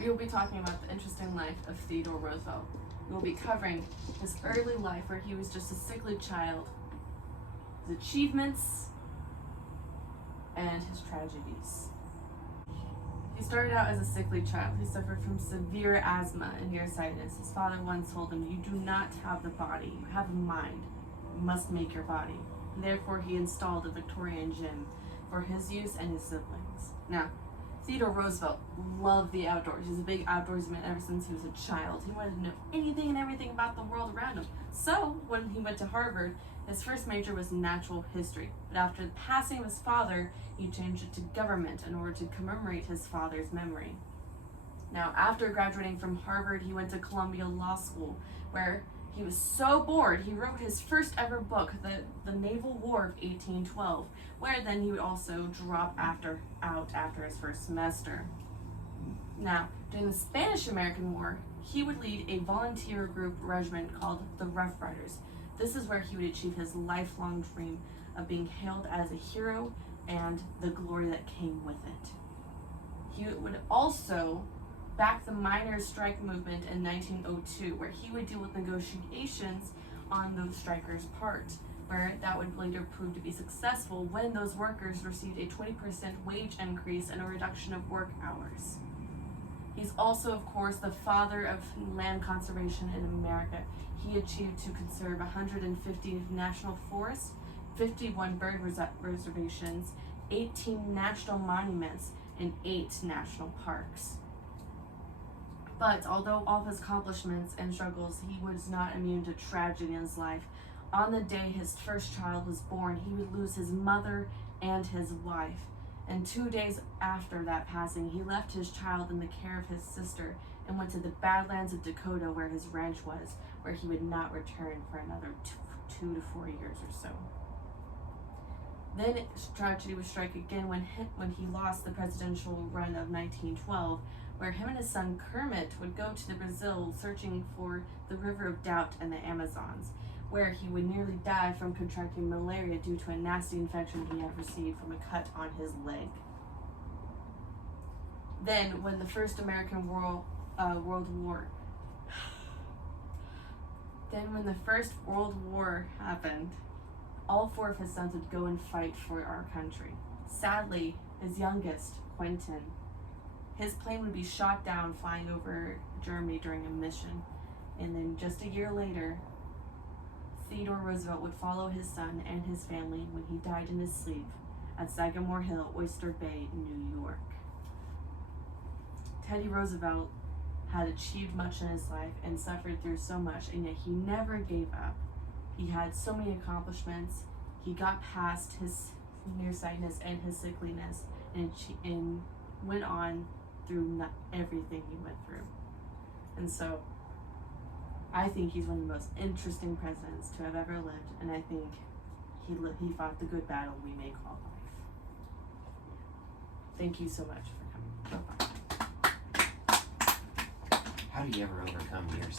we will be talking about the interesting life of Theodore Roosevelt. We will be covering his early life where he was just a sickly child, his achievements, and his tragedies. He started out as a sickly child. He suffered from severe asthma and nearsightedness. His father once told him, "You do not have the body, you have a mind. You must make your body." And therefore, he installed a Victorian gym for his use and his siblings. Now, Theodore Roosevelt loved the outdoors. He's a big outdoorsy man ever since he was a child. He wanted to know anything and everything about the world around him. So, when he went to Harvard, his first major was natural history. But after the passing of his father, he changed it to government in order to commemorate his father's memory. Now, after graduating from Harvard, he went to Columbia Law School, where he was so bored, he wrote his first ever book, The Naval War of 1812, where then he would also drop out after his first semester. Now, during the Spanish-American War, he would lead a volunteer group regiment called the Rough Riders. This is where he would achieve his lifelong dream of being hailed as a hero and the glory that came with it. He would also back the miners' strike movement in 1902, where he would deal with negotiations on those strikers' part, where that would later prove to be successful when those workers received a 20% wage increase and a reduction of work hours. He's also, of course, the father of land conservation in America. He achieved to conserve 150 national forests, 51 bird reservations, 18 national monuments, and 8 national parks. But although all of his accomplishments and struggles, he was not immune to tragedy in his life. On the day his first child was born, he would lose his mother and his wife. And 2 days after that passing, he left his child in the care of his sister and went to the Badlands of Dakota, where his ranch was, where he would not return for another 2 to 4 years or so. Then tragedy would strike again when he lost the presidential run of 1912, where him and his son Kermit would go to the Brazil searching for the River of Doubt in the Amazons, where he would nearly die from contracting malaria due to a nasty infection he had received from a cut on his leg. Then, when the first American World War happened, all 4 of his sons would go and fight for our country. Sadly, his youngest, Quentin, his plane would be shot down flying over Germany during a mission. And then just a year later, Theodore Roosevelt would follow his son and his family when he died in his sleep at Sagamore Hill, Oyster Bay, New York. Teddy Roosevelt had achieved much in his life and suffered through so much, and yet he never gave up. He had so many accomplishments. He got past his nearsightedness and his sickliness and went on through everything he went through. And so I think he's one of the most interesting presidents to have ever lived, and I think he fought the good battle we may call life. Thank you so much for coming. Bye-bye. How do you ever overcome yours?